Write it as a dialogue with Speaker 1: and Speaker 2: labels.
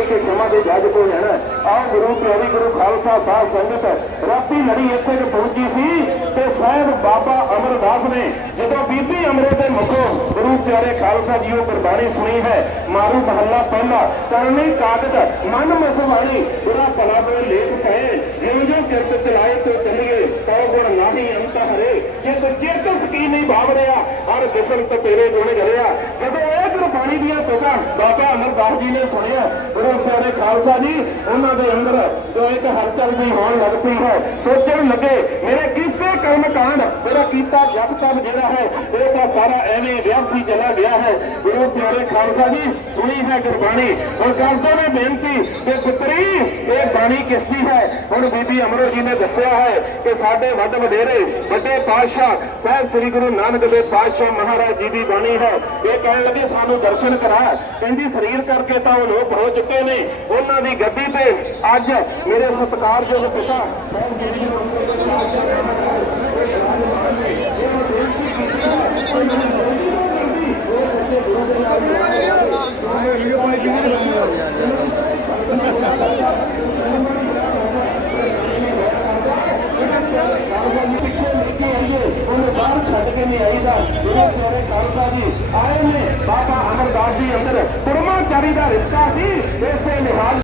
Speaker 1: ਕਿ ਖਮਾ ਦੇ ਜੱਜ ਕੋ ਜਾਣਾ ਆਹ ਗੁਰੂ ਪਿਆਰੀ ਗੁਰੂ ਖਾਲਸਾ ਸਾਧ ਸੰਗਤ, ਰਾਤੀ ਲੜੀ ਇੱਥੇ ਕਿ ਪਹੁੰਚੀ ਸੀ ਤੇ ਸਾਹਿਬ ਬਾਬਾ ਅਮਰਦਾਸ ਨੇ ਜਦੋਂ ਬੀਬੀ ਅਮਰੇ ਦੇ ਮੁਖੋਂ ਗੁਰੂ ਪਿਆਰੇ ਖਾਲਸਾ ਜੀਓ ਕੁਰਬਾਨੀ ਸੁਣੀ ਹੈ, ਮਾਰੂ ਮਹੱਲਾ ਪਹਿਲਾ ਕਰਨੀ ਕਾਗਦ ਮਨ ਮਸਵਾਣੀ, ਬੁਰਾ ਭਲਾ ਬਰੇ ਲੇਖ ਪਏ ਜਿਉਂ ਜਿਉਂ ਕਿਰਤ ਚਲਾਏ ਤੇ ਚੱਲੀਏ, ਤਉ ਗੁਣ ਨਾਹੀ ਅੰਤ ਹਰੇ। ਜੇ ਤੋ ਚਿਰਤ ਸਕੀ ਨਹੀਂ ਭਾਵ ਰਿਹਾ ਹਰ ਕਿਸਮ ਤੇ ਤੇਰੇ ਗੁਣ ਗਰਿਆ ਜਦੋਂ ਇਹ ਗੁਰਬਾਣੀ ਦੀਆਂ ਤੁਕਾਂ, ਬਾਬਾ ਅਮਰਦਾਸ ਜੀ ਨੇ ਸੁਣਿਆ, ਗੁਰੂ ਪਿਆਰੇ ਖਾਲਸਾ ਜੀ, ਉਹਨਾਂ ਦੇ ਅੰਦਰ ਜੋ ਇੱਕ ਹਲਚਲ ਵੀ ਹੋਣ ਲੱਗ ਪਈ ਹੈ। ਸੋਚਣ ਲੱਗੇ, ਮੇਰੇ ਕੀਤੇ ਕਰਮ ਕਾਂਡ, ਮੇਰਾ ਕੀਤਾ ਜਪ ਤਪ ਜਿਹੜਾ ਹੈ, ਇਹ ਤਾਂ ਸਾਰਾ ਐਵੇਂ ਵਿਅਰਥ ਹੀ ਚਲਾ ਗਿਆ ਹੈ। ਗੁਰੂ ਪਿਆਰੇ ਖਾਲਸਾ ਜੀ, ਸੁਣੀ ਹੈ ਗੁਰਬਾਣੀ। ਹੁਣ ਕਰਦੇ ਨੇ ਬੇਨਤੀ ਕਿ ਇਹ ਬਾਣੀ ਕਿਸ ਦੀ ਹੈ। ਹੁਣ ਬੀਬੀ ਅਮਰੋ ਜੀ ਨੇ ਦੱਸਿਆ ਹੈ ਕਿ ਸਾਡੇ ਵੱਡ ਵਡੇਰੇ, ਵੱਡੇ ਪਾਤਸ਼ਾਹ ਸਾਹਿਬ ਸ੍ਰੀ ਗੁਰੂ ਨਾਨਕ ਦੇਵ ਪਾਤਸ਼ਾਹ ਮਹਾਰਾਜ ਜੀ ਦੀ ਬਾਣੀ ਹੈ। ਇਹ ਕਹਿਣ ਲੱਗੇ, ਸਾਨੂੰ ਦਰਸ਼ਨ ਕਰਾ। ਕਹਿੰਦੀ, ਸਰੀਰ ਕਰਕੇ ਤਾਂ ਉਹ ਲੋਕ ਹੋ ਚੁੱਕੇ ਨੇ। ਉਹਨਾਂ ਦੀ ਗੱਦੀ ਤੇ ਅੱਜ ਮੇਰੇ ਸਤਿਕਾਰਯੋਗ ਪਿਤਾ ਸਾਹਿਬ ਜੀ ਦੀ ਪਿੱਛੇ ਲੈ ਕੇ ਆਈਏ ਉਹਨੂੰ ਬਾਹਰ ਨਹੀਂ ਆਈਦਾ। ਗੁਰੂ ਪਿਆਰੇ ਖਾਲਸਾ ਜੀ, ਆਏ ਨੇ ਬਾਬਾ ਅਮਰਦਾਸ ਜੀ ਅੰਦਰ। ਕੁਰਮਾਚਾਰੀ ਦਾ ਰਿਸ਼ਤਾ ਸੀ, ਇਸੇ ਲਿਹਾਜ਼